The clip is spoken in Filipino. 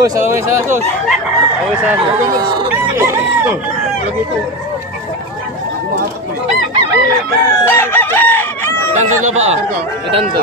Sus, away sa sus. Away sa sus. Tanto na ba? Tanto.